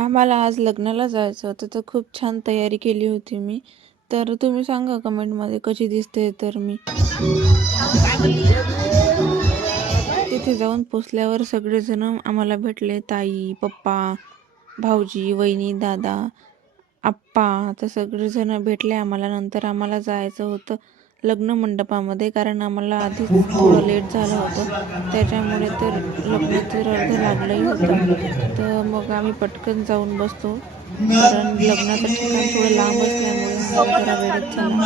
आम्हाला आज लग्नाला जायचं होतं, तर खूप छान तयारी केली होती मी. तर तुम्ही सांगा कमेंटमध्ये कशी दिसते तर मी. तिथे जाऊन पोचल्यावर सगळेजण आम्हाला भेटले. ताई, पप्पा, भाऊजी, वहिनी, दादा, आप्पा. तर सगळेजण भेटले आम्हाला. नंतर आम्हाला जायचं होतं लग्न मंडपामध्ये, कारण आम्हाला आधीच थोडं लेट झालं होतं. त्याच्यामुळे तर लग्न तर अर्धं लागलंही होतं. तर मग आम्ही पटकन जाऊन बसलो, कारण लग्नाचं ठिकाण थोडं लांब असल्यामुळे आम्हाला जरा वेळच झाला.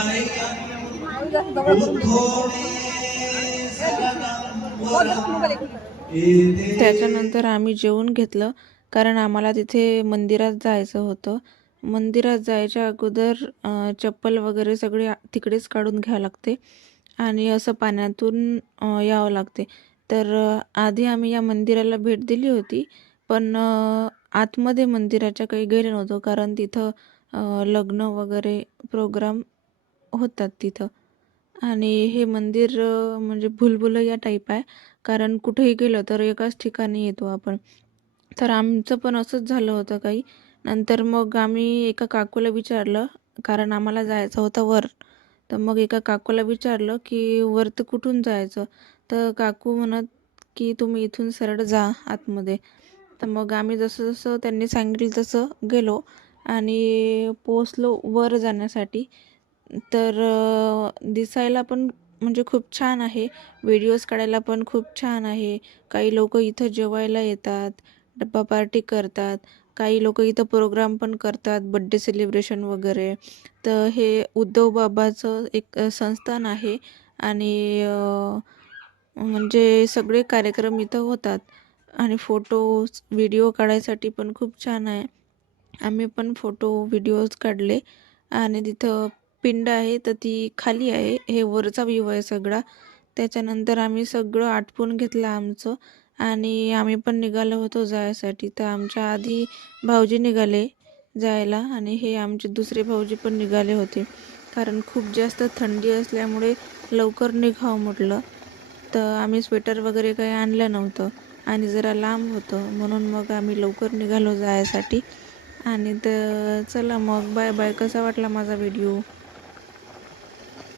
त्याच्यानंतर आम्ही जेवून घेतलं, कारण आम्हाला तिथे मंदिरात जायचं होतं. मंदिरात जायच्या अगोदर चप्पल वगैरे सगळे तिकडेच काढून घ्यावं लागते आणि असं पाण्यातून यावं लागते. तर आधी आम्ही या मंदिराला भेट दिली होती, पण आतमध्ये मंदिराच्या काही गेलो नव्हतो, कारण तिथं लग्न वगैरे प्रोग्राम होतात तिथं. आणि हे मंदिर म्हणजे भुलभुलैया टाईप आहे, कारण कुठेही गेलं तर एकाच ठिकाणी येतो आपण. तर आमचं पण असंच झालं होतं काही. नंतर मग आम्ही एका काकूला विचारलं, कारण आम्हाला जायचं होतं वर. तर मग एका काकूला विचारलं की वर तर कुठून जायचं. तर काकू म्हणत की तुम्ही इथून सरळ जा आतमध्ये. तर मग आम्ही जसं जसं त्यांनी सांगितलं तसं गेलो आणि पोचलो वर जाण्यासाठी. तर दिसायला पण म्हणजे खूप छान आहे. व्हिडिओज काढायला पण खूप छान आहे. काही लोक इथं जेवायला येतात, डब्बा पार्टी करतात. काही लोक इथं प्रोग्राम पण करतात, बड्डे सेलिब्रेशन वगैरे. तर हे उद्धव बाबाचं एक संस्थान आहे आणि म्हणजे सगळे कार्यक्रम इथं होतात आणि फोटोज, व्हिडिओ काढायसाठी पण खूप छान आहे. आम्ही पण फोटो, व्हिडिओज काढले आणि तिथं पिंड आहे तर ती खाली आहे. हे वरचा व्ह्यू आहे सगळा. त्याच्यानंतर आम्ही सगळं आटपून घेतलं आमचं आणि आम्ही पण निघालो होतो जायसाठी. तर आमच्या आधी भाऊजी निघाले जायला आणि हे आमचे दुसरे भाऊजी पण निघाले होते, कारण खूप जास्त थंडी असल्यामुळे लवकर निघावं म्हटलं. तर आम्ही स्वेटर वगैरे काही आणलं नव्हतं आणि जरा लांब होतं, म्हणून मग आम्ही लवकर निघालो जायसाठी. आणि तर चला मग बाय बाय. कसा वाटला माझा व्हिडिओ?